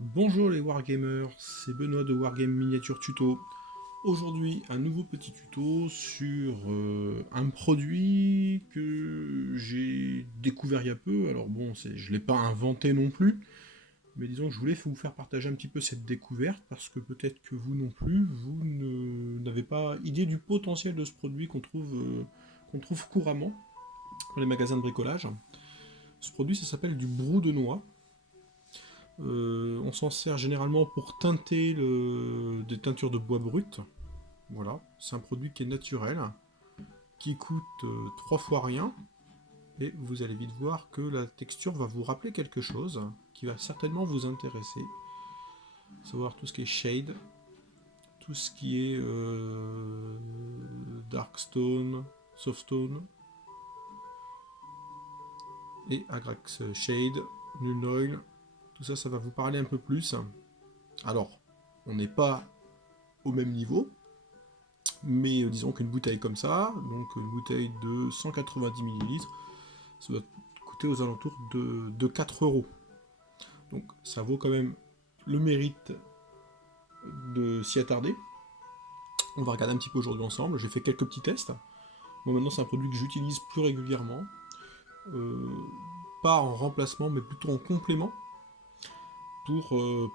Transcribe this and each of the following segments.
Bonjour les Wargamers, c'est Benoît de Wargame Miniature Tuto. Aujourd'hui, un nouveau petit tuto sur un produit que j'ai découvert il y a peu. Alors bon, je ne l'ai pas inventé non plus, mais disons que je voulais vous faire partager un petit peu cette découverte parce que peut-être que vous non plus, n'avez pas idée du potentiel de ce produit qu'on trouve couramment dans les magasins de bricolage. Ce produit, ça s'appelle du brou de noix. On s'en sert généralement pour teinter des teintures de bois brut. Voilà, c'est un produit qui est naturel, qui coûte 3 fois rien, et vous allez vite voir que la texture va vous rappeler quelque chose qui va certainement vous intéresser. Savoir tout ce qui est shade, tout ce qui est darkstone, softstone et agrax shade, null oil. Tout ça, ça va vous parler un peu plus. Alors, on n'est pas au même niveau, mais disons qu'une bouteille comme ça, donc une bouteille de 190 millilitres, ça doit coûter aux alentours de 4 euros. Donc ça vaut quand même le mérite de s'y attarder. On va regarder un petit peu aujourd'hui ensemble. J'ai fait quelques petits tests. Moi maintenant c'est un produit que j'utilise plus régulièrement. Euh, Pas en remplacement mais plutôt en complément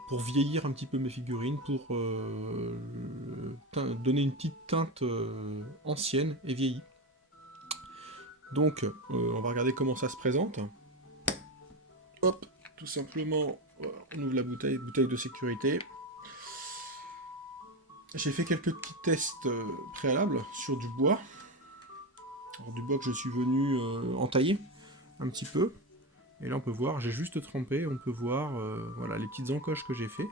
pour vieillir un petit peu mes figurines, pour donner une petite teinte ancienne et vieillie. Donc, on va regarder comment ça se présente. Hop, tout simplement, voilà, on ouvre la bouteille, bouteille de sécurité. J'ai fait quelques petits tests préalables sur du bois. Alors, du bois que je suis venu entailler un petit peu. Et là, on peut voir, j'ai juste trempé, on peut voir voilà, les petites encoches que j'ai fait.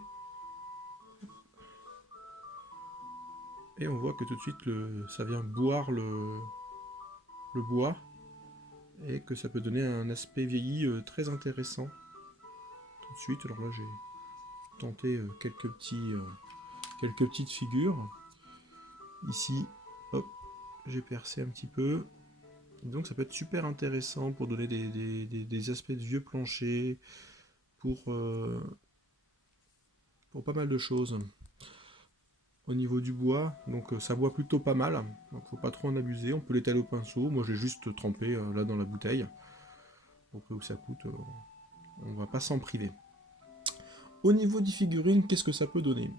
Et on voit que tout de suite, ça vient boire le bois. Et que ça peut donner un aspect vieilli très intéressant. Tout de suite, alors là, j'ai tenté quelques petites figures. Ici, hop, j'ai percé un petit peu. Et donc ça peut être super intéressant pour donner des aspects de vieux planchers, pour pas mal de choses. Au niveau du bois, donc ça boit plutôt pas mal, donc faut pas trop en abuser, on peut l'étaler au pinceau, moi j'ai juste trempé là dans la bouteille, au prix où ça coûte, on va pas s'en priver. Au niveau des figurines, qu'est-ce que ça peut donner?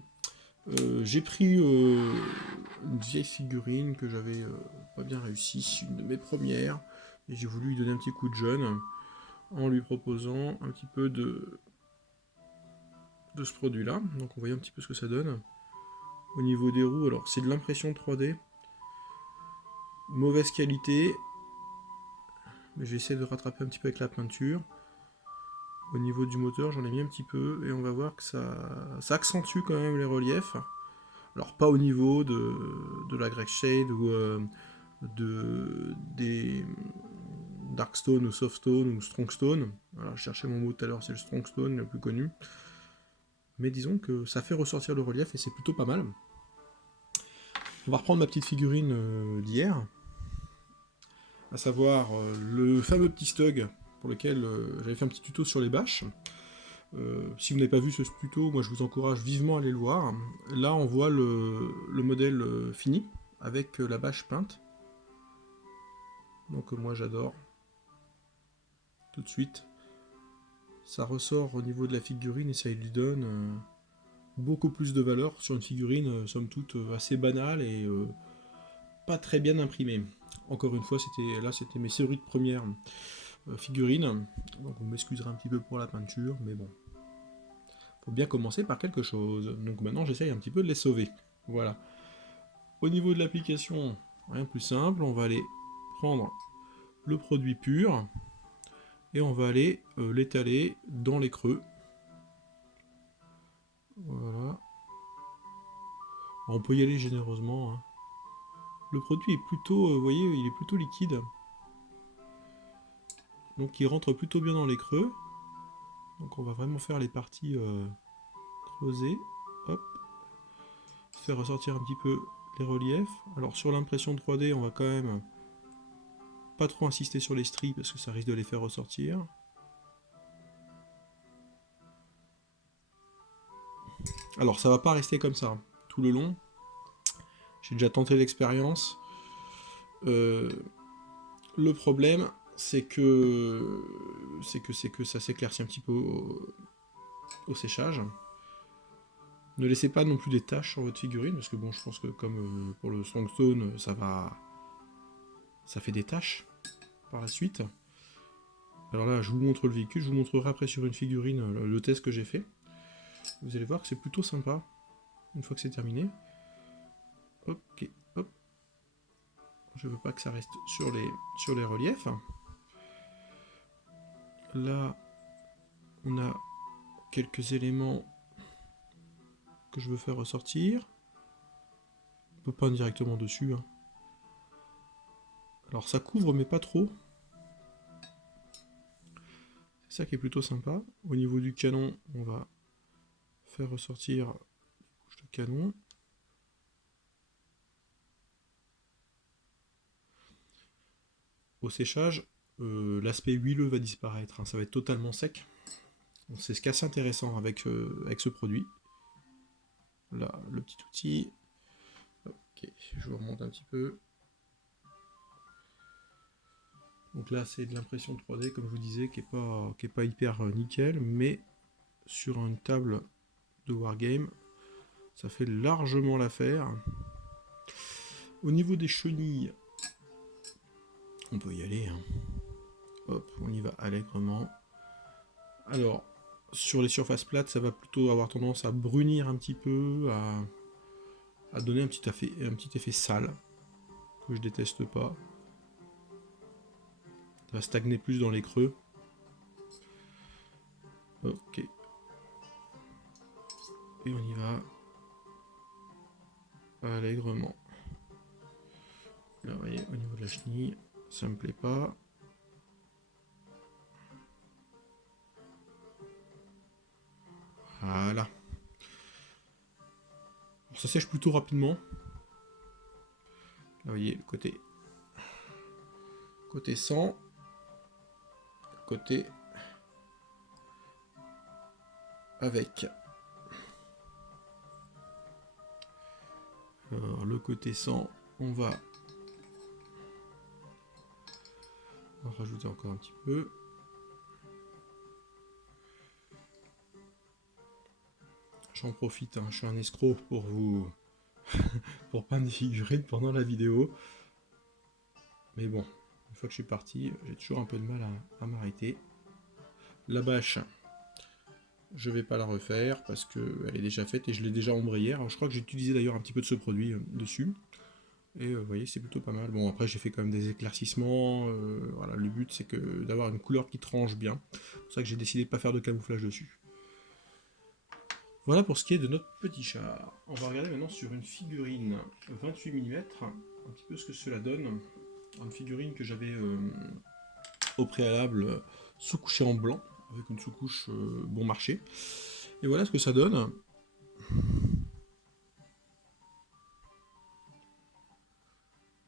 J'ai pris une vieille figurine que j'avais pas bien réussi, une de mes premières, et j'ai voulu lui donner un petit coup de jeune en lui proposant un petit peu de ce produit-là. Donc on voit un petit peu ce que ça donne. Au niveau des roues, alors c'est de l'impression 3D, mauvaise qualité, mais j'essaie de rattraper un petit peu avec la peinture. Au niveau du moteur, j'en ai mis un petit peu, et on va voir que ça accentue quand même les reliefs. Alors pas au niveau de la Greg Shade ou des Darkstone ou Softstone ou Strongstone. Voilà, je cherchais mon mot tout à l'heure, c'est le Strongstone le plus connu. Mais disons que ça fait ressortir le relief et c'est plutôt pas mal. On va reprendre ma petite figurine d'hier, à savoir le fameux petit Stug pour lequel j'avais fait un petit tuto sur les bâches. Si vous n'avez pas vu ce tuto, moi je vous encourage vivement à aller le voir. Là on voit le modèle fini avec la bâche peinte. Donc moi j'adore. Tout de suite, ça ressort au niveau de la figurine et ça lui donne beaucoup plus de valeur sur une figurine somme toute assez banale et pas très bien imprimée. Encore une fois, c'était mes séries de premières figurines, donc vous m'excuserez un petit peu pour la peinture, mais bon, faut bien commencer par quelque chose. Donc maintenant, j'essaye un petit peu de les sauver. Voilà. Au niveau de l'application, rien de plus simple, on va aller prendre le produit pur et on va aller l'étaler dans les creux. Voilà. On peut y aller généreusement, hein. Le produit est plutôt, vous voyez, il est plutôt liquide. Donc il rentre plutôt bien dans les creux. Donc on va vraiment faire les parties creusées. Hop. Faire ressortir un petit peu les reliefs. Alors sur l'impression 3D, on va quand même pas trop insister sur les stries parce que ça risque de les faire ressortir. Alors ça va pas rester comme ça tout le long. J'ai déjà tenté l'expérience. Le problème, c'est que ça s'éclaircit un petit peu au séchage. Ne laissez pas non plus des taches sur votre figurine, parce que bon, je pense que comme pour le Strongstone, ça fait des taches par la suite. Alors là, je vous montre le véhicule, je vous montrerai après sur une figurine le test que j'ai fait. Vous allez voir que c'est plutôt sympa, une fois que c'est terminé. Ok, hop. Je veux pas que ça reste sur les reliefs. Là, on a quelques éléments que je veux faire ressortir. On peut peindre directement dessus. Hein. Alors ça couvre, mais pas trop. C'est ça qui est plutôt sympa. Au niveau du canon, on va faire ressortir les couches de canon. Au séchage, l'aspect huileux va disparaître. Hein. Ça va être totalement sec. C'est ce qui est assez intéressant avec ce produit. Là, le petit outil. Ok, je vous remonte un petit peu. Donc là, c'est de l'impression 3D, comme je vous disais, qui est pas hyper nickel, mais sur une table de Wargame, ça fait largement l'affaire. Au niveau des chenilles, on peut y aller. Hein. Hop, on y va allègrement. Alors, sur les surfaces plates, ça va plutôt avoir tendance à brunir un petit peu, à donner un petit effet sale, que je déteste pas. Ça va stagner plus dans les creux. Ok. Et on y va allègrement. Là, vous voyez, au niveau de la chenille, ça me plaît pas. Voilà. Alors, ça sèche plutôt rapidement. Là, vous voyez, le côté sans, côté avec. Alors, le côté sans, on va en rajouter encore un petit peu. J'en profite, hein, je suis un escroc pour vous pour peindre des figurines pendant la vidéo. Mais bon, une fois que je suis parti, j'ai toujours un peu de mal à m'arrêter. La bâche, je vais pas la refaire parce qu'elle est déjà faite et je l'ai déjà ombrée hier. Alors, je crois que j'ai utilisé d'ailleurs un petit peu de ce produit dessus. Et vous voyez, c'est plutôt pas mal. Bon, après, j'ai fait quand même des éclaircissements. Voilà, le but, c'est d'avoir une couleur qui tranche bien. C'est pour ça que j'ai décidé de pas faire de camouflage dessus. Voilà pour ce qui est de notre petit char. On va regarder maintenant sur une figurine 28 mm, un petit peu ce que cela donne. Une figurine que j'avais au préalable sous-couchée en blanc, avec une sous-couche bon marché. Et voilà ce que ça donne.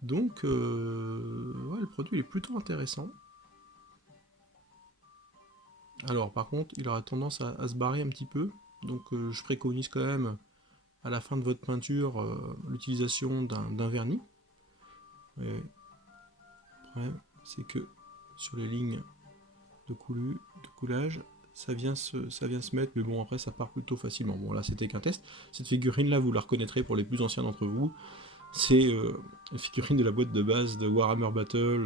Donc, ouais, le produit est plutôt intéressant. Alors, par contre, il aura tendance à se barrer un petit peu. Donc, je préconise quand même, à la fin de votre peinture, l'utilisation d'un vernis. Et le problème, c'est que sur les lignes de coulage, ça vient se mettre, mais bon, après, ça part plutôt facilement. Bon, là, c'était qu'un test. Cette figurine-là, vous la reconnaîtrez pour les plus anciens d'entre vous. C'est une figurine de la boîte de base de Warhammer Battle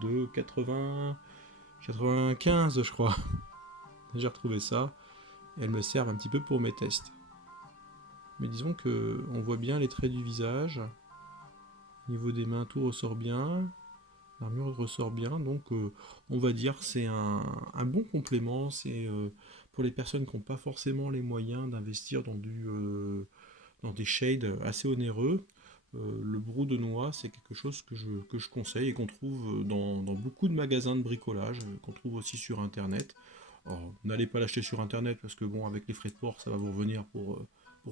de 95, je crois. J'ai retrouvé ça. Et elles me servent un petit peu pour mes tests. Mais disons que on voit bien les traits du visage. Au niveau des mains, tout ressort bien. L'armure ressort bien. Donc on va dire que c'est un bon complément. C'est pour les personnes qui n'ont pas forcément les moyens d'investir dans des shades assez onéreux. Le brou de noix, c'est quelque chose que je conseille et qu'on trouve dans beaucoup de magasins de bricolage, qu'on trouve aussi sur internet. Alors, n'allez pas l'acheter sur internet parce que bon, avec les frais de port, ça va vous revenir pour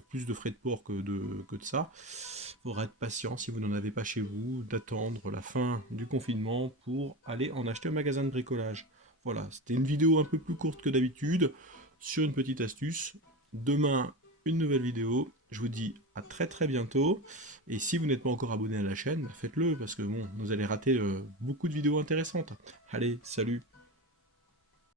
plus de frais de port que de ça. Il faudra être patient si vous n'en avez pas chez vous, d'attendre la fin du confinement pour aller en acheter au magasin de bricolage. Voilà, c'était une vidéo un peu plus courte que d'habitude sur une petite astuce. Demain, une nouvelle vidéo. Je vous dis à très très bientôt. Et si vous n'êtes pas encore abonné à la chaîne, faites-le parce que bon, vous allez rater beaucoup de vidéos intéressantes. Allez, salut!